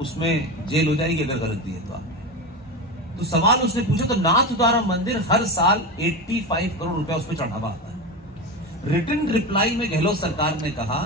उसमें जेल हो जाएगी अगर गलत दिए तो आपने। तो सवाल उसने पूछा, तो नाथद्वारा मंदिर हर साल 85 करोड़ रुपया उसमें चढ़ावा आता है। रिटन रिप्लाई में गहलोत सरकार ने कहा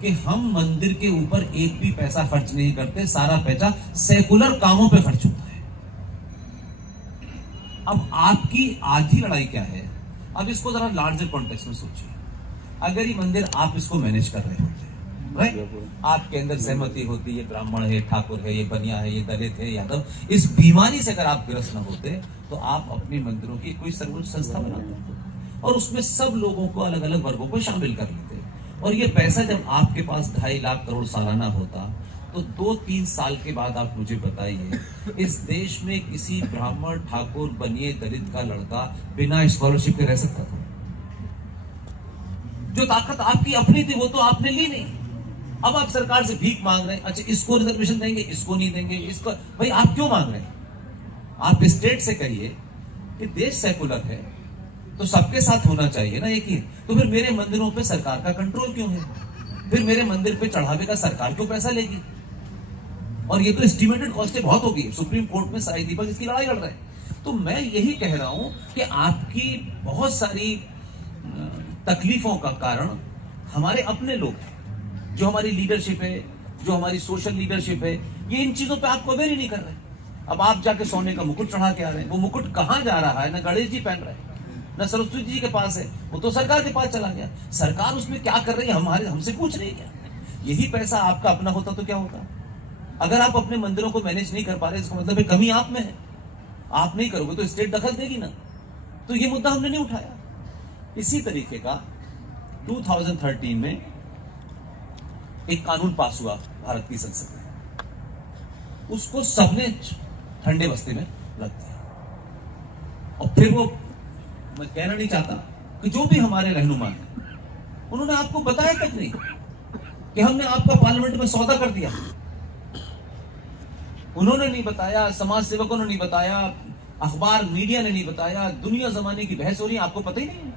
कि हम मंदिर के ऊपर एक भी पैसा खर्च नहीं करते, सारा पैसा सेकुलर कामों पे खर्च होता है। अब आपकी आधी लड़ाई क्या है? अब इसको जरा लार्जर कॉन्टेक्स्ट में सोचिए। अगर ये मंदिर आप इसको मैनेज कर रहे होते, राइट, आपके अंदर सहमति होती, ये ब्राह्मण है, ठाकुर है, ये बनिया है, ये दलित है, यादव, इस बीमारी से अगर आप ग्रस्त न होते तो आप अपने मंदिरों की कोई सर्वोच्च संस्था बनाते और उसमें सब लोगों को, अलग अलग वर्गों को शामिल कर लेते। और ये पैसा जब आपके पास 2.5 लाख करोड़ सालाना होता तो 2-3 साल के बाद आप मुझे बताइए, इस देश में किसी ब्राह्मण, ठाकुर, बनिए, दलित का लड़का बिना स्कॉलरशिप के रह सकता था? जो ताकत आपकी अपनी थी वो तो आपने ली नहीं। अब आप सरकार से भीख मांग रहे हैं, अच्छा इसको रिजर्वेशन देंगे, इसको नहीं देंगे, इसको। भाई आप क्यों मांग रहे हैं? आप स्टेट से कहिए कि देश सेकुलर है तो सबके साथ होना चाहिए ना एक ही। तो फिर मेरे मंदिरों पे सरकार का कंट्रोल क्यों है? फिर मेरे मंदिर पे चढ़ावे का सरकार क्यों पैसा लेगी? और ये तो एस्टिमेटेड कॉस्ट बहुत होगी। सुप्रीम कोर्ट में साई दीपक इसकी लड़ाई लड़ रहे हैं। तो मैं यही कह रहा हूं कि आपकी बहुत सारी तकलीफों का कारण हमारे अपने लोग हैं, जो हमारी लीडरशिप है, जो हमारी सोशल लीडरशिप है, ये इन चीजों पे आपको अवेयर ही नहीं कर रहे। अब आप जाके सोने का मुकुट चढ़ा के आ रहे हैं, वो मुकुट कहां जा रहा है? ना गणेश जी पहन रहे हैं, ना सरस्वती जी के पास है, वो तो सरकार के पास चला गया। सरकार उसमें क्या कर रही है हमसे पूछ रही है क्या? यही पैसा आपका अपना होता तो क्या होता? अगर आप अपने मंदिरों को मैनेज नहीं कर पा रहे, इसका मतलब है कमी आप में है। आप नहीं करोगे तो स्टेट दखल देगी ना। तो ये मुद्दा हमने नहीं उठाया। इसी तरीके का 2013 में एक कानून पास हुआ भारत की संसद में, उसको सबने ठंडे बस्ते में रख दिया। और फिर वो, मैं कहना नहीं चाहता कि जो भी हमारे रहनुमा हैं, उन्होंने आपको बताया तक नहीं कि हमने आपका पार्लियामेंट में सौदा कर दिया। उन्होंने नहीं बताया, समाज सेवकों ने नहीं बताया, अखबार मीडिया ने नहीं बताया, दुनिया जमाने की बहस हो रही है, आपको पता ही नहीं है।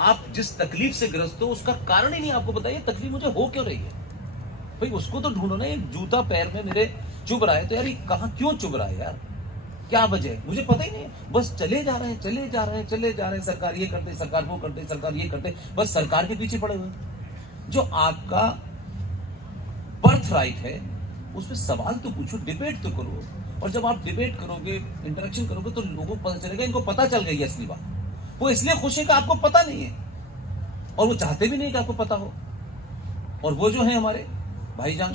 आप जिस तकलीफ से ग्रस्त हो उसका कारण ही नहीं आपको बताइए। तकलीफ मुझे हो क्यों रही है? भाई उसको तो ढूंढो ना। एक जूता पैर में मेरे चुभ रहा है तो यार ये कहां क्यों चुभ रहा है यार? क्या वजह है? मुझे पता ही नहीं। बस चले जा रहे हैं, चले जा रहे हैं, चले जा रहे हैं। सरकार ये करते, सरकार वो करते, सरकार ये करते, बस सरकार के पीछे पड़े हुए। जो आपका बर्थ राइट है उसमें सवाल तो पूछो, डिबेट तो करो। और जब आप डिबेट करोगे, इंटरेक्शन करोगे तो लोगों को पता चलेगा, इनको पता चल गई है असली बात। वो इसलिए खुश है कि आपको पता नहीं है और वो चाहते भी नहीं कि आपको पता हो। और वो जो है हमारे भाईजान,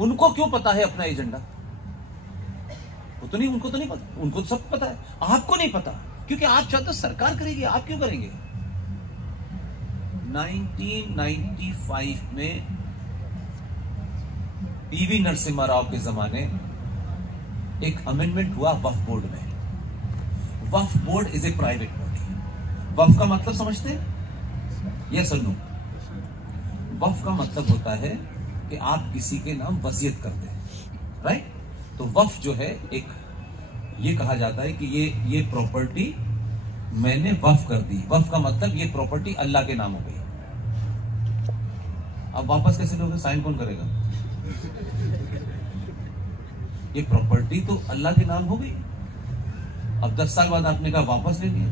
उनको क्यों पता है अपना एजेंडा? वो तो नहीं, उनको तो नहीं पता। उनको तो सब पता है, आपको नहीं पता क्योंकि आप चाहते हो सरकार करेगी, आप क्यों करेंगे? 1995 में पीवी नरसिम्हा राव के जमाने एक अमेंडमेंट हुआ वक्फ बोर्ड में। Waqf board is a private body. वक्फ का मतलब समझते हैं? यस और नो? वक्फ का मतलब होता है कि आप किसी के नाम वसीयत करते हैं, राइट? तो वक्फ जो है, एक ये कहा जाता है कि ये प्रॉपर्टी मैंने वक्फ कर दी। वक्फ का मतलब ये प्रॉपर्टी अल्लाह के नाम हो गई। अब वापस कैसे दोगे? साइन कौन करेगा? ये प्रॉपर्टी तो अल्लाह के नाम हो गई। अब 10 साल बाद आपने कहा वापस ले लिया,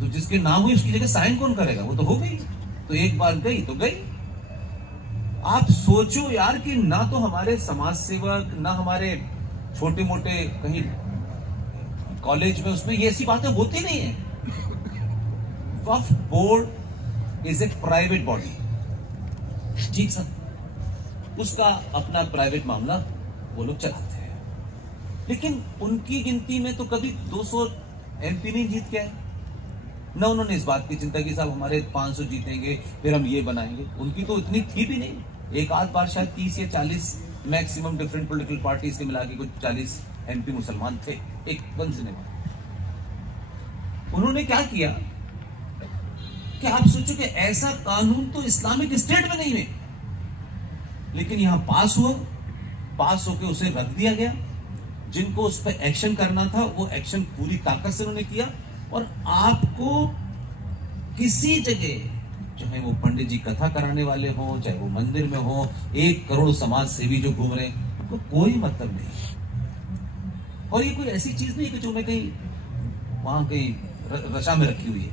तो जिसके नाम हुई उसकी जगह साइन कौन करेगा? वो तो हो गई। तो एक बार गई तो गई। आप सोचो यार कि ना तो हमारे समाज सेवक, ना हमारे छोटे मोटे कहीं कॉलेज में उसमें ये ऐसी बातें होती नहीं है। Waqf board is a private body, ठीक सर, उसका अपना प्राइवेट मामला वो लोग चलाते हैं। लेकिन उनकी गिनती में तो कभी 200 एमपी नहीं जीत के आए ना। उन्होंने इस बात की चिंता की साहब हमारे 500 जीतेंगे फिर हम ये बनाएंगे। उनकी तो इतनी थी भी नहीं। एक आध बार शायद 30 या 40 मैक्सिमम डिफरेंट पॉलिटिकल पार्टीज के मिला के कुछ 40 एमपी मुसलमान थे एक बनने में। उन्होंने क्या किया कि आप सोचो कि ऐसा कानून तो इस्लामिक स्टेट में नहीं है, लेकिन यहां पास हुआ, पास होकर उसे रख दिया गया। जिनको उस पर एक्शन करना था वो एक्शन पूरी ताकत से उन्होंने किया। और आपको किसी जगह चाहे वो पंडित जी कथा कराने वाले हों, चाहे वो मंदिर में हो, 1 करोड़ समाज सेवी जो घूम रहे हैं, उनको कोई मतलब नहीं। और ये कोई ऐसी चीज नहीं कि जो मैं कहीं वहां कहीं रशा में रखी हुई है।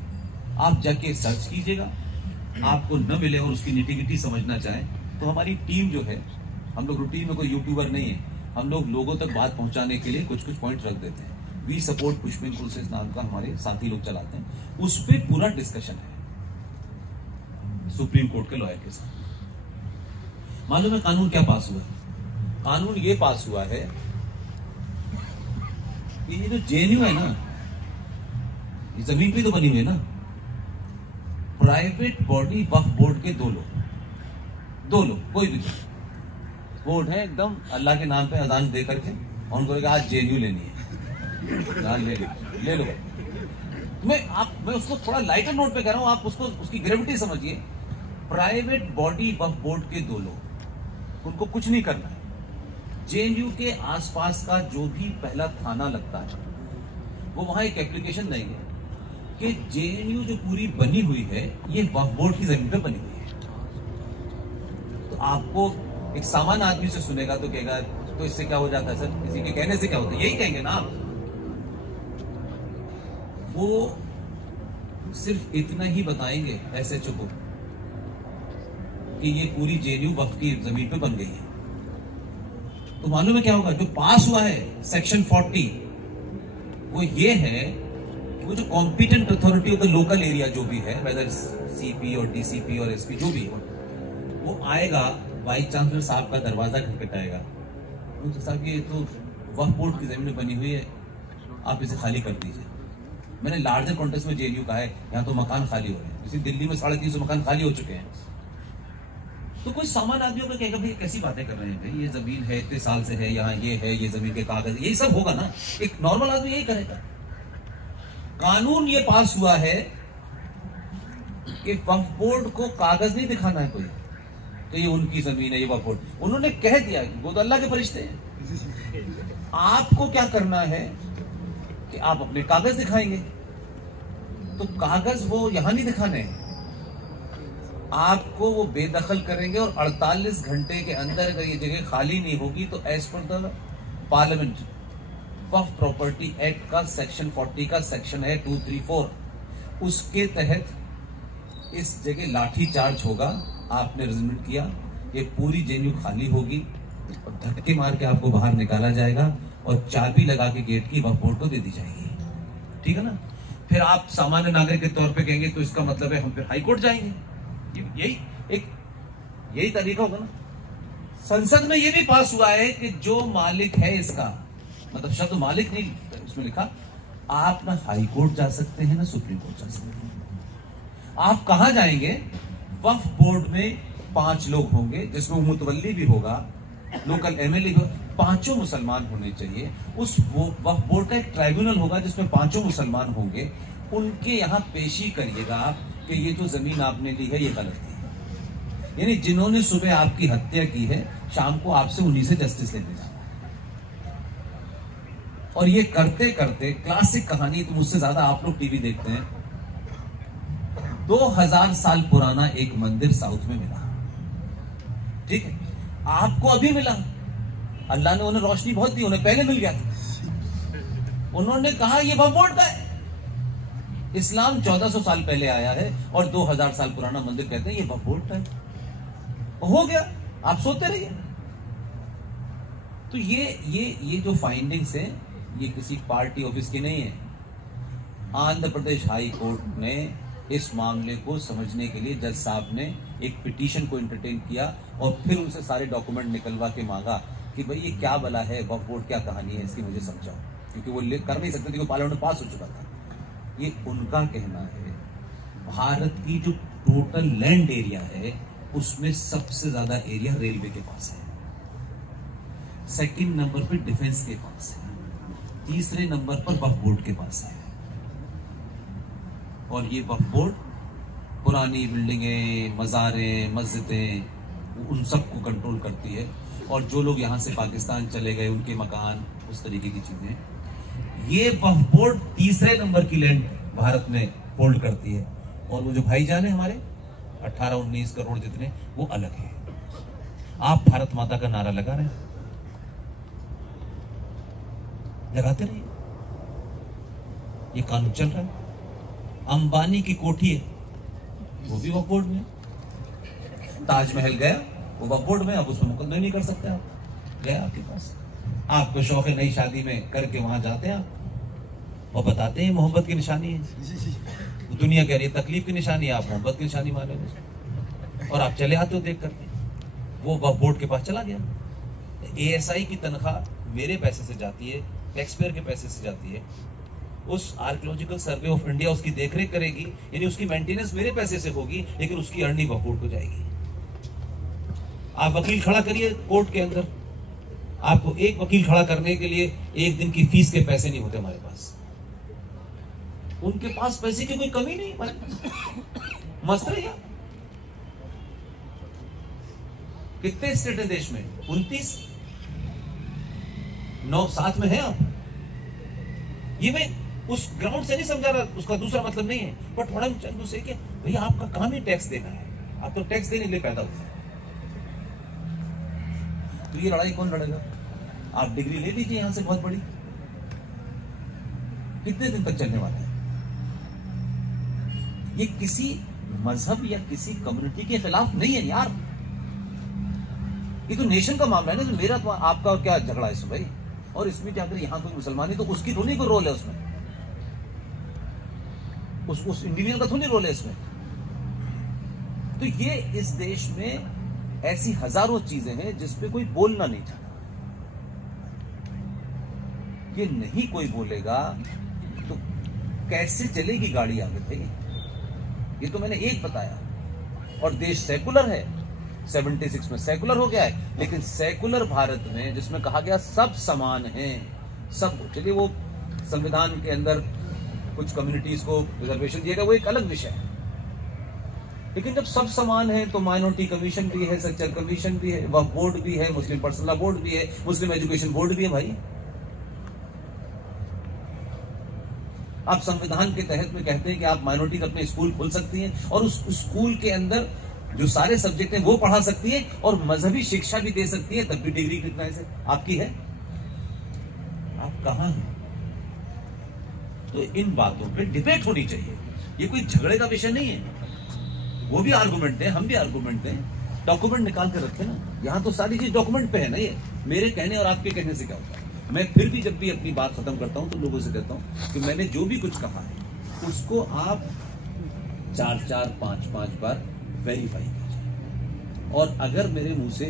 आप जाके सर्च कीजिएगा, आपको न मिले और उसकी निटिगिटी समझना चाहें तो हमारी टीम जो है, हम लोग रूटीन में कोई यूट्यूबर नहीं है, हम लोग लोगों तक बात पहुंचाने के लिए कुछ कुछ पॉइंट रख देते हैं। वी सपोर्ट पुष्पिन कोर्सेज नाम का हमारे साथी लोग चलाते हैं, उस पर पूरा डिस्कशन है सुप्रीम कोर्ट के लॉयर के साथ। मालूम है कानून क्या पास हुआ है? कानून ये पास हुआ है कि ये जो जेएनयू है ना, ये जमीन पे तो बनी हुई है ना, प्राइवेट बॉडी वक्फ बोर्ड के 2 लोग कोई भी बोर्ड है, एकदम अल्लाह के नाम पे अजान दे करके और उनको आज जेएनयू लेनी है, ले लो। मैं उसको थोड़ा लाइटर नोट पे कह रहा हूं, आप उसको उसकी ग्रेविटी समझिए। प्राइवेट बॉडी वक्फ बोर्ड के 2 लोग, उनको कुछ नहीं करना है। जेएनयू के आसपास का जो भी पहला थाना लगता है, वो वहां एक एप्लीकेशन देंगे कि जेएनयू जो पूरी बनी हुई है ये वक्फ बोर्ड की जमीन पे बनी हुई है। तो आपको एक सामान्य आदमी से सुनेगा तो कहेगा तो इससे क्या हो जाता है सर, किसी के कहने से क्या होता है, यही कहेंगे ना आप। वो सिर्फ इतना ही बताएंगे एसएचओ को कि ये पूरी जेएनयू वक्फ की जमीन पे बन गई है। तो मालूम है क्या होगा? जो पास हुआ है सेक्शन 40, वो ये है, वो जो competent authority of the local area जो भी है, वेदर सीपी और डीसीपी और एसपी जो भी हो, वो आएगा, वाइस चांसलर साहब का दरवाजा खटखटाएगा, साहब ये तो वक्फ बोर्ड की जमीन बनी हुई है, आप इसे खाली कर दीजिए। मैंने लार्जर कॉन्टेक्स्ट में जेएनयू का है, यहाँ तो मकान खाली हो रहे हैं, इसी दिल्ली में 350 मकान खाली हो चुके हैं। तो कोई सामान्य आदमियों का कहेगा भाई कैसी बातें कर रहे हैं भाई, ये जमीन है इतने साल से है, यहाँ ये है, ये जमीन के कागज, यही सब होगा ना, एक नॉर्मल आदमी यही करेगा। कानून ये पास हुआ है कि वक्फ बोर्ड को कागज नहीं दिखाना है कोई, तो ये उनकी जमीन है, ये वक्फ बोर्ड, उन्होंने कह दिया, वो तो अल्लाह के फरिश्ते हैं। आपको क्या करना है कि आप अपने कागज दिखाएंगे, तो कागज वो यहां नहीं दिखाने हैं, आपको वो बेदखल करेंगे और 48 घंटे के अंदर अगर ये जगह खाली नहीं होगी तो as per the parliament Waqf property act का सेक्शन 40 का सेक्शन है 234, उसके तहत इस जगह लाठी चार्ज होगा। आपने रेजोल्यूट किया, ये पूरी जेएनयू खाली होगी, धक्के मार के आपको बाहर निकाला जाएगा और चाबी लगा के गेट की वक्फ बोर्ड को दे दी जाएगी। ठीक है ना? फिर आप सामान्य नागरिक के तौर पे कहेंगे तो इसका मतलब है हम फिर हाईकोर्ट जाएंगे, यही तरीका होगा ना। संसद में ये भी पास हुआ है कि जो मालिक है इसका, मतलब शब्द मालिक नहीं उसमें लिखा, आप ना हाई कोर्ट जा सकते हैं ना सुप्रीम कोर्ट जा सकते हैं। आप कहां जाएंगे? वक्फ बोर्ड में 5 लोग होंगे, जिसमें मुतवल्ली भी होगा, लोकल एमएलए भी, 5 मुसलमान होने चाहिए। उस वक्फ बोर्ड का एक ट्राइब्यूनल होगा जिसमें 5 मुसलमान होंगे, उनके यहां पेशी करिएगा आप कि ये जो जमीन आपने ली है ये गलत है। यानी जिन्होंने सुबह आपकी हत्या की है, शाम को आपसे उन्हीं से जस्टिस लेने जाना। और ये करते करते क्लासिक कहानी, तो मुझसे ज्यादा आप लोग टीवी देखते हैं, 2000 साल पुराना एक मंदिर साउथ में मिला। ठीक है, आपको अभी मिला, अल्लाह ने उन्हें रोशनी बहुत दी, उन्हें पहले मिल गया था। उन्होंने कहा ये वक्फ बोर्ड का है। इस्लाम 1400 साल पहले आया है और 2000 साल पुराना मंदिर कहते हैं ये वक्फ बोर्ड का है। हो गया, आप सोते रहिए। तो ये जो फाइंडिंग्स है, ये किसी पार्टी ऑफिस की नहीं है। आंध्र प्रदेश हाई कोर्ट ने इस मामले को समझने के लिए जज साहब ने एक पिटीशन को एंटरटेन किया और फिर उनसे सारे डॉक्यूमेंट निकलवा के मांगा कि भाई ये क्या बला है, वक्फ बोर्ड क्या कहानी है, इसकी मुझे समझाओ, क्योंकि वो कर नहीं सकते थे, पार्लियामेंट में पास हो चुका था। ये उनका कहना है, भारत की जो टोटल लैंड एरिया है उसमें सबसे ज्यादा एरिया रेलवे के पास है, सेकंड नंबर पे डिफेंस के पास है, तीसरे नंबर पर वक्फ बोर्ड के पास है। और ये वक्फ बोर्ड पुरानी बिल्डिंगें, मज़ारें, मस्जिदें, उन सबको कंट्रोल करती है। और जो लोग यहां से पाकिस्तान चले गए, उनके मकान, उस तरीके की चीजें, ये वक्फ बोर्ड तीसरे नंबर की लैंड भारत में होल्ड करती है। और वो जो भाईजान है हमारे, 18-19 करोड़ जितने, वो अलग है। आप भारत माता का नारा लगा रहे हैं, लगाते रहिए, ये कानून चल रहा है। अंबानी की कोठी है, वो भी वक्फ बोर्ड में। ताजमहल गया, वो वक्फ बोर्ड में, अब उसमें मुकदमा नहीं कर सकते आप, गया आपके पास। आपको शौक है नई शादी में करके वहां जाते हैं आप और बताते हैं मोहब्बत की निशानी है। दुनिया कह रही है तकलीफ की निशानी है, आप मोहब्बत की निशानी मान रहे और आप चले आते हो देख करके। वो वक्फ बोर्ड के पास चला गया। ASI की तनख्वाह मेरे पैसे से जाती है, टैक्स पेयर के पैसे से जाती है। उस आर्कियोलॉजिकल सर्वे ऑफ इंडिया उसकी देखरेख करेगी, यानी उसकी मेंटेनेंस मेरे पैसे से होगी, लेकिन उसकी अर्निंग वक्फ बोर्ड को जाएगी। आप वकील खड़ा करिए कोर्ट के अंदर, आपको एक वकील खड़ा करने के लिए एक दिन की फीस के पैसे नहीं होते हमारे पास। उनके पास पैसे की कोई कमी नहीं, मस्त रहिए। कितने स्टेट है देश में? 29, 9 साथ में है आप। ये मैं उस ग्राउंड से नहीं समझा रहा, उसका दूसरा मतलब नहीं है, बट थोड़ा दूसरे के भैया आपका काम ही टैक्स देना है, आप तो टैक्स देने के लिए पैदा हुए। तो ये लड़ाई कौन लड़ेगा? आप डिग्री ले लीजिए यहां से बहुत बड़ी, कितने दिन तक चलने वाला है? ये किसी मजहब या किसी कम्युनिटी के खिलाफ नहीं है यार, ये तो नेशन का मामला है ना। तो मेरा तो आपका क्या झगड़ा है इसमें भाई? और इसमें जाकर यहां कोई मुसलमानी, तो उसकी थोड़ी कोई रोल है उसमें, उस इंडिविजुअल का थोड़ी रोल है इसमें। तो ये इस देश में ऐसी हजारों चीजें हैं जिसपे कोई बोलना नहीं चाहता। ये नहीं कोई बोलेगा तो कैसे चलेगी गाड़ी आगे भाई? ये तो मैंने एक बताया। और देश सेकुलर है, 76 में सेकुलर हो गया है, लेकिन सेकुलर भारत में जिसमें कहा गया सब समान हैं, सब, चलिए वो संविधान के अंदर कुछ कम्युनिटीज को रिजर्वेशन दिया गया, वो एक अलग विषय है। लेकिन जब सब समान है तो माइनॉरिटी कमीशन भी है, सेक्चुअल कमीशन भी है, वक्फ बोर्ड भी है, मुस्लिम पर्सनल लॉ बोर्ड भी है, मुस्लिम एजुकेशन बोर्ड भी है भाई। आप संविधान के तहत में कहते हैं कि आप माइनॉरिटी का अपने स्कूल खोल सकती हैं और उस स्कूल के अंदर जो सारे सब्जेक्ट हैं वो पढ़ा सकती है और मजहबी शिक्षा भी दे सकती है, तब भी डिग्री कितना है आपकी है? आप कहां हैं? तो इन बातों पे डिबेट होनी चाहिए, ये कोई झगड़े का विषय नहीं है। वो भी आर्गुमेंट है, हम भी आर्गुमेंट हैं, डॉक्यूमेंट निकाल कर रखे ना, यहां तो सारी चीज डॉक्यूमेंट पे है ना। ये मेरे कहने और आपके कहने से क्या होता है? मैं फिर भी जब भी अपनी बात खत्म करता हूं तो लोगों से कहता हूं कि मैंने जो भी कुछ कहा है उसको आप 4-4, 5-5 बार वेरीफाई कीजिए। और अगर मेरे मुंह से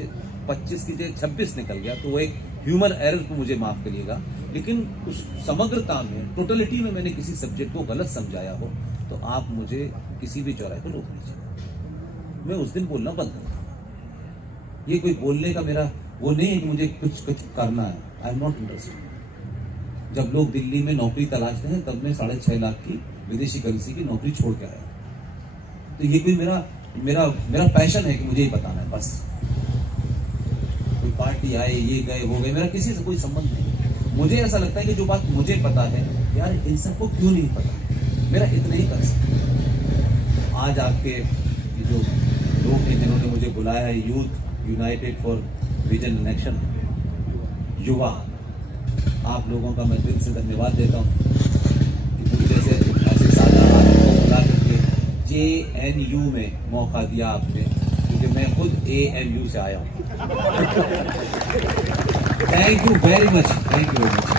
25 की जगह 26 निकल गया तो वो एक ह्यूमन एरर को मुझे माफ करिएगा, लेकिन उस समग्रता में, टोटलिटी में मैंने किसी सब्जेक्ट को गलत समझाया हो तो आप मुझे किसी भी चौराहे पर रोक लीजिए, मैं उस दिन बोलना बंद कर दूंगा। ये कोई बोलने का मेरा वो नहीं है कि मुझे कुछ करना है, आई एम नॉट इंटरेस्टेड। जब लोग दिल्ली में नौकरी तलाशते हैं तब मैं 6.5 लाख की विदेशी करेंसी की नौकरी छोड़ के आया। तो ये कोई मेरा पैशन है कि मुझे ही बताना है बस। कोई पार्टी आए, ये गए, वो गए, मेरा किसी से कोई संबंध नहीं। मुझे ऐसा लगता है कि जो बात मुझे पता है यार इन सबको क्यों नहीं पता, मेरा इतना ही कर सकता। आज आपके जो लोग हैं जिन्होंने मुझे बुलाया है, youth United for vision and action, युवा, आप लोगों का मैं दिल से धन्यवाद देता हूँ कि मुझे जैसे ऐसे सादा आदमी को बुला करके JNU में मौका दिया आपने, क्योंकि मैं खुद ANU से आया हूँ। Thank you very much, thank you very much.